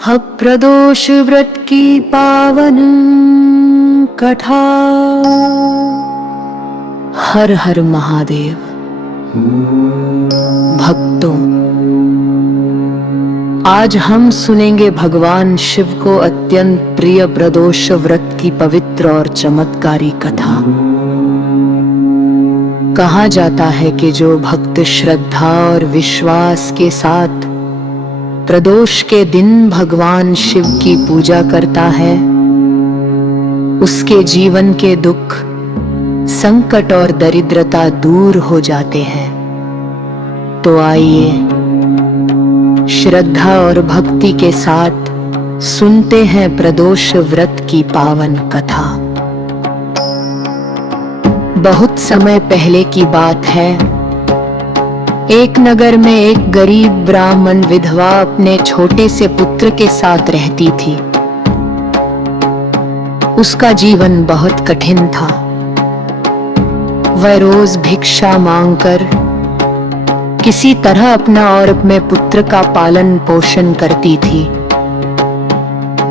भग प्रदोष व्रत की पावन कथा। हर हर महादेव। भक्तों, आज हम सुनेंगे भगवान शिव को अत्यंत प्रिय प्रदोष व्रत की पवित्र और चमत्कारी कथा। कहा जाता है कि जो भक्त श्रद्धा और विश्वास के साथ प्रदोष के दिन भगवान शिव की पूजा करता है, उसके जीवन के दुख, संकट और दरिद्रता दूर हो जाते हैं। तो आइए श्रद्धा और भक्ति के साथ सुनते हैं प्रदोष व्रत की पावन कथा। बहुत समय पहले की बात है। एक नगर में एक गरीब ब्राह्मण विधवा अपने छोटे से पुत्र के साथ रहती थी। उसका जीवन बहुत कठिन था। वह रोज भिक्षा मांगकर किसी तरह अपना और अपने पुत्र का पालन पोषण करती थी।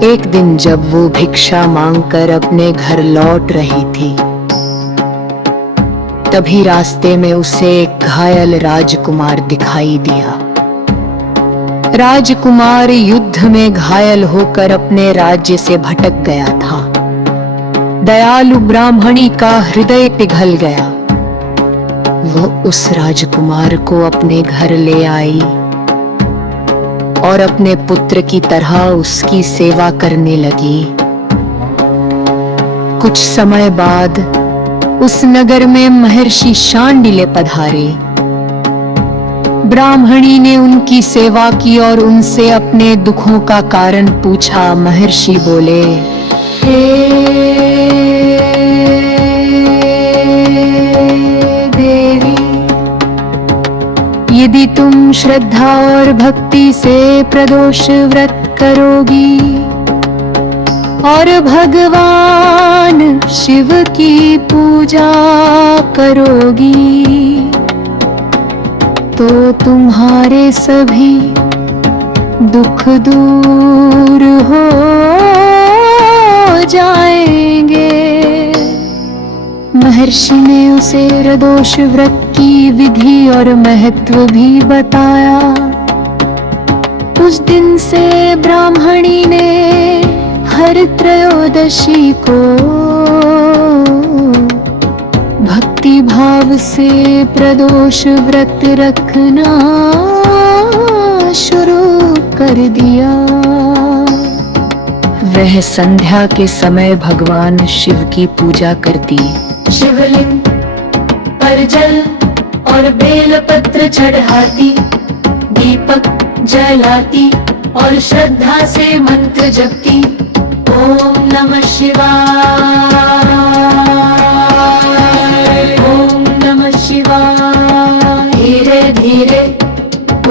एक दिन जब वो भिक्षा मांगकर अपने घर लौट रही थी, तभी रास्ते में उसे एक घायल राजकुमार दिखाई दिया। राजकुमार युद्ध में घायल होकर अपने राज्य से भटक गया था। दयालु ब्राह्मणी का हृदय पिघल गया। वह उस राजकुमार को अपने घर ले आई और अपने पुत्र की तरह उसकी सेवा करने लगी। कुछ समय बाद उस नगर में महर्षि शांडिल्य पधारे। ब्राह्मणी ने उनकी सेवा की और उनसे अपने दुखों का कारण पूछा। महर्षि बोले, हे देवी, यदि तुम श्रद्धा और भक्ति से प्रदोष व्रत करोगी और भगवान शिव की पूजा करोगी, तो तुम्हारे सभी दुख दूर हो जाएंगे। महर्षि ने उसे प्रदोष व्रत की विधि और महत्व भी बताया। उस दिन से ब्राह्मणी ने हर त्रयोदशी को भक्ति भाव से प्रदोष व्रत रखना शुरू कर दिया। वह संध्या के समय भगवान शिव की पूजा करती। शिवलिंग पर जल और बेलपत्र चढ़ाती, दीपक जलाती और श्रद्धा से मंत्र जपती। ओम नमः शिवाय, ओम नमः शिवाय। धीरे धीरे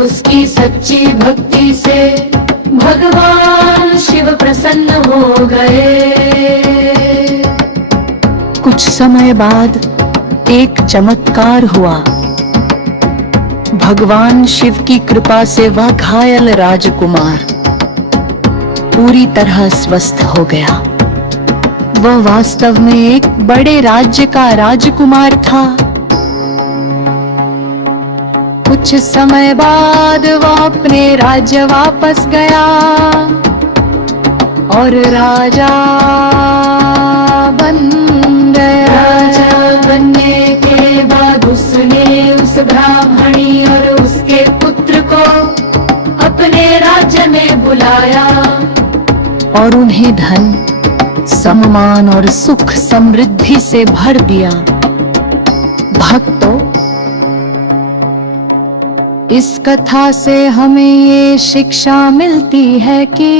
उसकी सच्ची भक्ति से भगवान शिव प्रसन्न हो गए। कुछ समय बाद एक चमत्कार हुआ। भगवान शिव की कृपा से वह घायल राजकुमार पूरी तरह स्वस्थ हो गया। वह वास्तव में एक बड़े राज्य का राजकुमार था। कुछ समय बाद वह अपने राज्य वापस गया और राजा बन गया। राजा बनने के बाद उसने उस ब्राह्मणी और उसके पुत्र को अपने राज्य में बुलाया और उन्हें धन, सम्मान और सुख समृद्धि से भर दिया। भक्तों, इस कथा से हमें ये शिक्षा मिलती है कि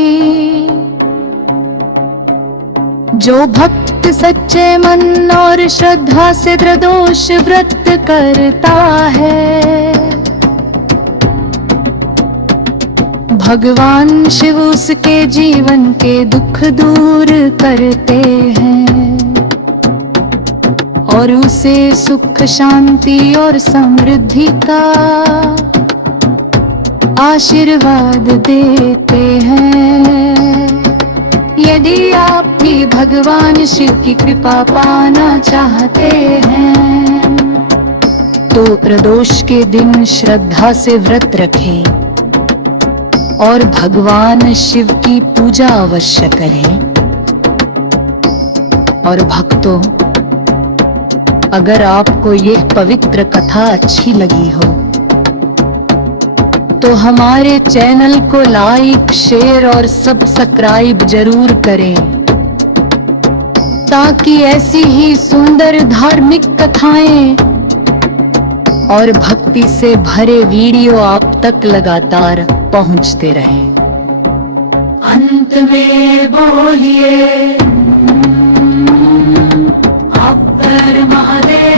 जो भक्त सच्चे मन और श्रद्धा से प्रदोष व्रत करता है, भगवान शिव उसके जीवन के दुख दूर करते हैं और उसे सुख, शांति और समृद्धि का आशीर्वाद देते हैं। यदि आप भी भगवान शिव की कृपा पाना चाहते हैं तो प्रदोष के दिन श्रद्धा से व्रत रखें और भगवान शिव की पूजा अवश्य करें। और भक्तों, अगर आपको यह पवित्र कथा अच्छी लगी हो तो हमारे चैनल को लाइक, शेयर और सब्सक्राइब जरूर करें ताकि ऐसी ही सुंदर धार्मिक कथाएं और भक्ति से भरे वीडियो आप तक लगातार पहुंचते रहें। अंत में बोलिए हर महादेव।